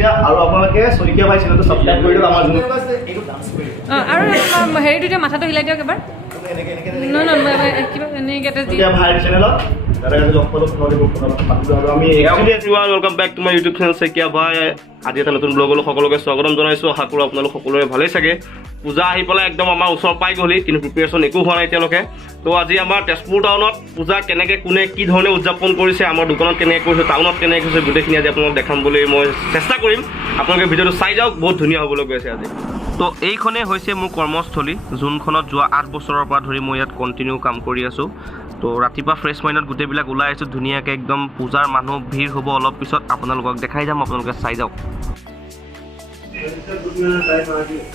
এতিয়া আৰু আপোনালোকে শইকীয়া ভাই চেনেলটো সাবস্ক্ৰাইব কৰি দিয়ক আমাৰ যোনটো আছে এইটো ডান্স কৰি আৰু হেৰিটো এতিয়া মাথাটো হিলাই দিয়ক এবাৰ কিবা এনেকৈ এটা শইকীয়া ভাই চেনেলত welcome back to my YouTube channel Saikia ভাই। আজি এটা নতুন ব্লগলৈ সকলোকে স্বাগতম জনাইছোঁ। আশা কৰোঁ আপোনালোক সকলোৰে ভালেই চাগে। পূজা আহি পেলাই একদম আমাৰ ওচৰ পাই গ'লি, কিন্তু প্ৰিপেৰেশ্যন একো হোৱা নাই এতিয়ালৈকে। তো আজি আমাৰ তেজপুৰ টাউনত পূজা কেনেকৈ কোনে কি ধৰণে উদযাপন কৰিছে, আমাৰ দোকানত কেনেকৈ কৰিছে, টাউনত কেনেকৈ কৰিছে, গোটেইখিনি আজি আপোনালোক দেখাম বুলি মই চেষ্টা কৰিম। আপোনালোকে ভিডিঅ'টো চাই যাওক, বহুত ধুনীয়া হ'বলৈ গৈ আছে আজি। তো এইখনেই হৈছে মোৰ কৰ্মস্থলী, যোনখনত যোৱা 8 বছৰৰ পৰা ধৰি মই ইয়াত কণ্টিনিউ কাম কৰি আছোঁ। তো ৰাতিপুৱা ফ্ৰেছ মাইণ্ডত গোটেইবিলাক ওলাই আহিছোঁ ধুনীয়াকৈ, একদম পূজাৰ মানুহ ভিৰ হ'ব অলপ পিছত, আপোনালোকক দেখাই যাম, আপোনালোকে চাই যাওক।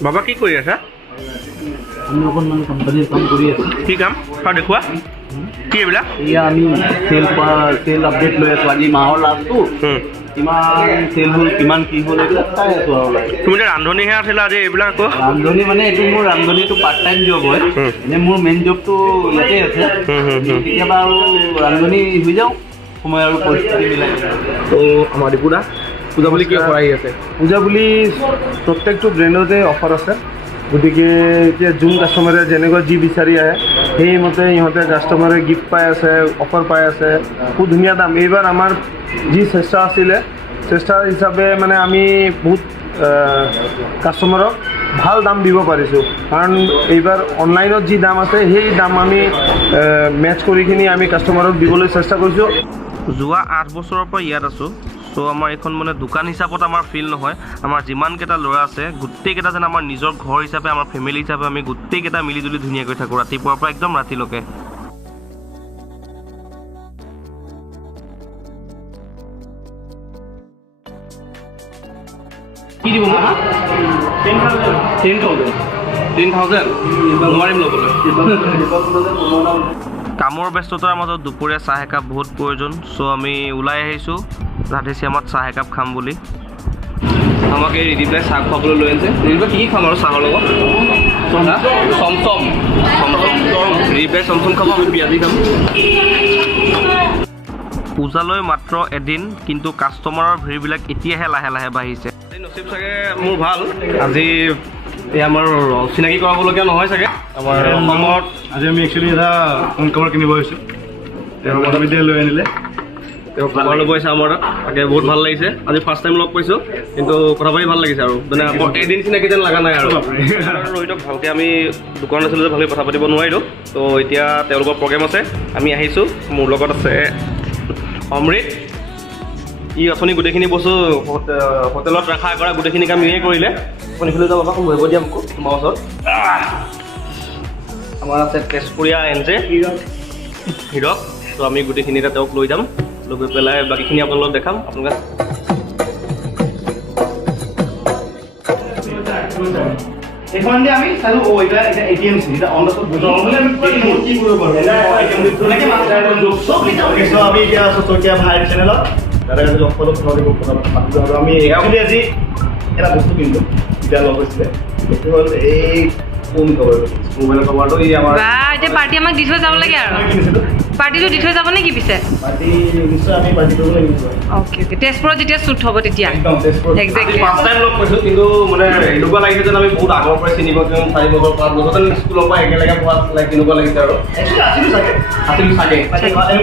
বাবা কি কৰি আছা? আমি অকণমান কোম্পানীৰ কাম কৰি আছোঁ। কি কাম দেখুওৱা, কি এইবিলাক? এয়া আমি চেল আপডেট লৈ আছোঁ। আজি মাহৰ লাষ্টটো কিমান চেল হ'ল, কিমান কি হ'ল এইবিলাক চাই আছোঁ আৰু। তুমি এতিয়া ৰান্ধনীহে আছিলা আজি, এইবিলাক আকৌ? ৰান্ধনী মানে এইটো মোৰ ৰান্ধনীটো পাৰ্ট টাইম জব হয়, এনেই মোৰ মেইন জবটো ইয়াতে আছে। কেতিয়াবা আৰু ৰান্ধনী হৈ যাওঁ, সময় আৰু পৰিস্থিতি মিলাই। তো আমাৰ দীপুদা পূজা বুলি কি অফাৰ আহি আছে? পূজা বুলি প্ৰত্যেকটো ব্ৰেণ্ডতে অফাৰ আছে, গতিকে এতিয়া যোন কাষ্টমাৰে যেনেকুৱা যি বিচাৰি আহে সেইমতে ইহঁতে কাষ্টমাৰে গিফ্ট পাই আছে, অফাৰ পাই আছে, খুব ধুনীয়া দাম। এইবাৰ আমাৰ যি চেষ্টা আছিলে, চেষ্টা হিচাপে মানে আমি বহুত কাষ্টমাৰক ভাল দাম দিব পাৰিছোঁ, কাৰণ এইবাৰ অনলাইনত যি দাম আছে সেই দাম আমি মেটচ কৰিখিনি আমি কাষ্টমাৰক দিবলৈ চেষ্টা কৰিছোঁ। যোৱা 8 বছৰৰ পৰা ইয়াত আছোঁ। চ' আমাৰ এইখন মানে দোকান হিচাপত আমাৰ ফিল নহয়, আমাৰ যিমানকেইটা ল'ৰা আছে গোটেইকেইটা যেন আমাৰ নিজৰ ঘৰ হিচাপে, আমাৰ ফেমিলি হিচাপে আমি গোটেইকেইটা মিলি জুলি ধুনীয়াকৈ থাকোঁ, ৰাতিপুৱাৰ পৰা একদম ৰাতিলৈকে। কি দিব মোক? 10,000 নোৱাৰিম ল'বলৈ। কামৰ ব্যস্ততাৰ মাজত দুপৰীয়া চাহ একাপ বহুত প্ৰয়োজন। চ' আমি ওলাই আহিছোঁ ৰাধেশ্যামত চাহ একাপ খাম বুলি। আমাক এই ৰিদিপদাই চাহ খুৱাবলৈ লৈ আনিছে। ৰিদিপদাই কি খাম আৰু চাহৰ লগত? চমচম ৰিদিপদাই চমচম খাব, আমি পিঁয়াজি খাম। পূজালৈ মাত্ৰ এদিন, কিন্তু কাষ্টমাৰৰ ভিৰবিলাক এতিয়াহে লাহে লাহে বাঢ়িছে। নচিব চাগে মোৰ ভাল, আজি এই আমাৰ চিনাকি কৰাবলগীয়া নহয় চাগে। আমাৰ অসমত আজি আমি একচুৱেলি এটা ফোন কভাৰ কিনিব আহিছোঁ, তেওঁ মতামিতে লৈ আনিলে। তেওঁ খবৰ ল'ব আহিছে আমাৰ তাত, তাকে বহুত ভাল লাগিছে। আজি ফাৰ্ষ্ট টাইম লগ পাইছোঁ, কিন্তু কথা পাতি ভাল লাগিছে আৰু মানে এদিন চিনাকি যেন লগা নাই আৰু। ৰোহিতক ভালকৈ আমি দোকান আছিলোঁ যে ভালকৈ কথা পাতিব নোৱাৰিলোঁ। তো এতিয়া তেওঁলোকৰ প্ৰগ্ৰেম আছে, আমি আহিছোঁ। মোৰ লগত আছে অমৃত, ই অথনি গোটেইখিনি বস্তু হোটেলত ৰখা কৰা গোটেইখিনি কাম ইয়ে কৰিলে। আপুনি এইফালে যাব আকৌ বহিব দিয়া মোকো তোমাৰ ওচৰত। আমাৰ আছে তেজপুৰীয়া এনজে হিৰক। তো আমি গোটেইখিনি এতিয়া তেওঁক লৈ যাম, লৈ গৈ পেলাই বাকীখিনি আপোনালোকক দেখাম। আপোনালোকে এইখন যে আমি চালোঁ, এতিয়া ATM এতিয়া অন দ্য স্পট বুজাবলৈ আমি কি কৰিব পাৰোঁ, এনেকৈ আমি এতিয়া আছোঁ শইকীয়া ভাই চেনেলত। দাদা সকলো আৰু আমি একচুৱেলি আজি এটা বস্তু কিনিলোঁ, এতিয়া লগ হৈছিলে। সেইটো হ'ল এই ফোন কভাৰটো, মোবাইলৰ কভাৰটো। এই আমাৰ এতিয়া পাৰ্টি আমাক দি থৈ যাব লাগে আৰু। কিনিছিলোঁ পাৰ্টিটো দি থৈ যাব নেকি পিছে? পাৰ্টি নিশ্চয় আমি পাৰ্টি কৰিবলৈ নিশ্চয় অ'কে অ'কে, তেজপুৰত যেতিয়া শ্বুট হ'ব তেতিয়া একদম তেজপুৰ একজেক্টলি। ফাৰ্ষ্ট টাইম লগ পাইছোঁ, কিন্তু মানে এনেকুৱা লাগিছে যেন আমি বহুত আগৰ পৰাই চিনি পাওঁ। 4 বছৰ 5 বছৰ স্কুলৰ পৰা একেলগে পঢ়া তেনেকুৱা লাগিছে আৰু। একচুৱেলি আছিলোঁ চাগে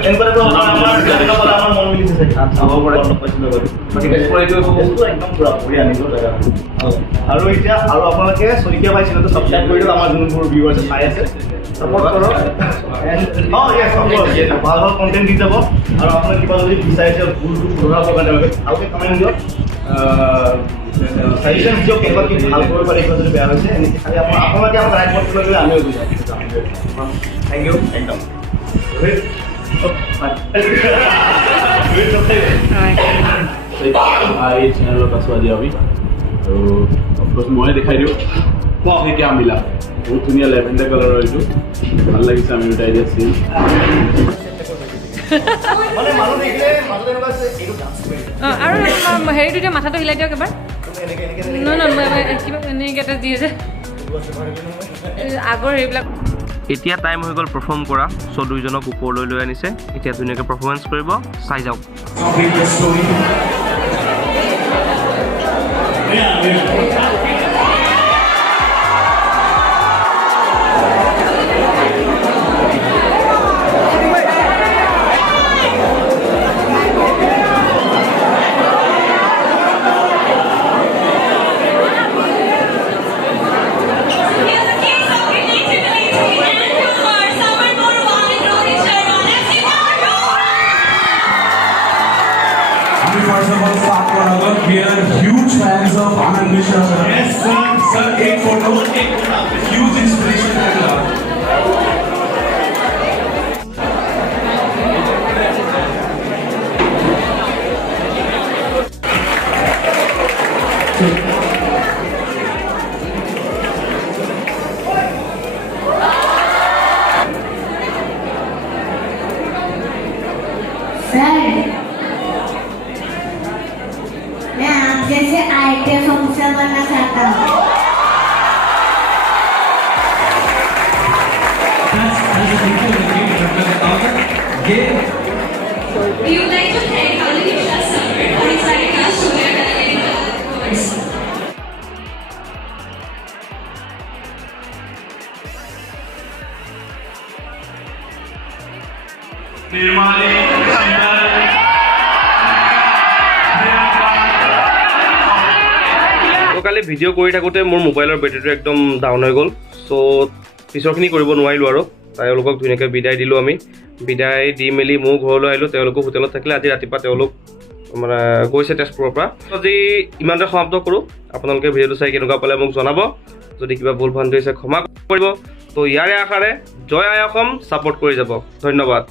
এনেকুৱা আমাৰ মন মিলিছে চাগে। হ'ব পাৰে। বাকী তেজপুৰ এইটো একদম পুৰা বঢ়িয়া নিজৰ জেগা। আৰু এতিয়া আৰু আপোনালোকে শইকীয়া ভাই চেনেলটো ছাবস্ক্ৰাইব কৰি দিয়ক, আমাৰ যোনবোৰ ভিউৱাৰ্ছ চাই আছে ছাপোৰ্ট কৰক। ভাল ভাল কণ্টেণ্ট দি যাব। আৰু আপোনাৰ কিবা যদি বিচাৰিছে ভুল শুধৰাবৰ কাৰণে ভালকৈ কমেণ্ট দিয়ক, ছাজেশ্যন দিয়ক, কেনেকুৱা কি ভাল কৰিব পাৰি, কিবা যদি বেয়া হৈছে এনেকৈ খালি আপোনালোকে আমাক ৰাইট পথ কৰিবলৈ আমিও বুজাম। থেংক ইউ একদম। এই চেনেলত আছোঁ আজি আমি, আৰু অফক'ৰ্চ ময়ে দেখাই দিওঁ কেতিয়া মিলা। বহুত ধুনীয়া লেভেণ্ডাৰ কালাৰৰ এইটো, ভাল লাগিছে। আমি দুটাই দিয়া চিন মানে মানুহ দেখিলে মাজত এনেকুৱা আছে এইটো ডান্স কৰি আৰু হেৰিটো এতিয়া মাথাটো হিলাই দিয়ক এবাৰ কিবা এনেকৈ এটা দিয়ে যে আগৰ সেইবিলাক। এতিয়া টাইম হৈ গ'ল পাৰফৰ্ম কৰা। চ' দুইজনক ওপৰলৈ লৈ আনিছে, এতিয়া ধুনীয়াকৈ পাৰফৰ্মেঞ্চ কৰিব, চাই যাওক। First of all, Sakuraga, we are huge fans of Anand Mishra. Yes, sir. Sir, एक photo, huge inspiration for us. मैं आप जैसे ITF ऑफिसर बनना चाहता हूँ। We would like to thank Anand Mishra sir for inspiring us to wear the words. তো কালি video' কৰি থাকোঁতে মোৰ মোবাইলৰ বেটেৰীটো একদম ডাউন হৈ গ'ল চ' পিছৰখিনি কৰিব নোৱাৰিলোঁ আৰু তেওঁলোকক ধুনীয়াকৈ বিদায় দিলোঁ আমি বিদায় দি মেলি মোৰ ঘৰলৈ আহিলোঁ তেওঁলোকো হোটেলত থাকিলে আজি ৰাতিপুৱা তেওঁলোক মানে গৈছে তেজপুৰৰ পৰা আজি ইমানতে সমাপ্ত কৰোঁ আপোনালোকে ভিডিঅ'টো চাই কেনেকুৱা পালে মোক জনাব যদি কিবা ভুল ভ্ৰান্তি হৈছে ক্ষমা কৰিব তো ইয়াৰে আশাৰে জয় আই অসম ছাপোৰ্ট কৰি যাব ধন্যবাদ।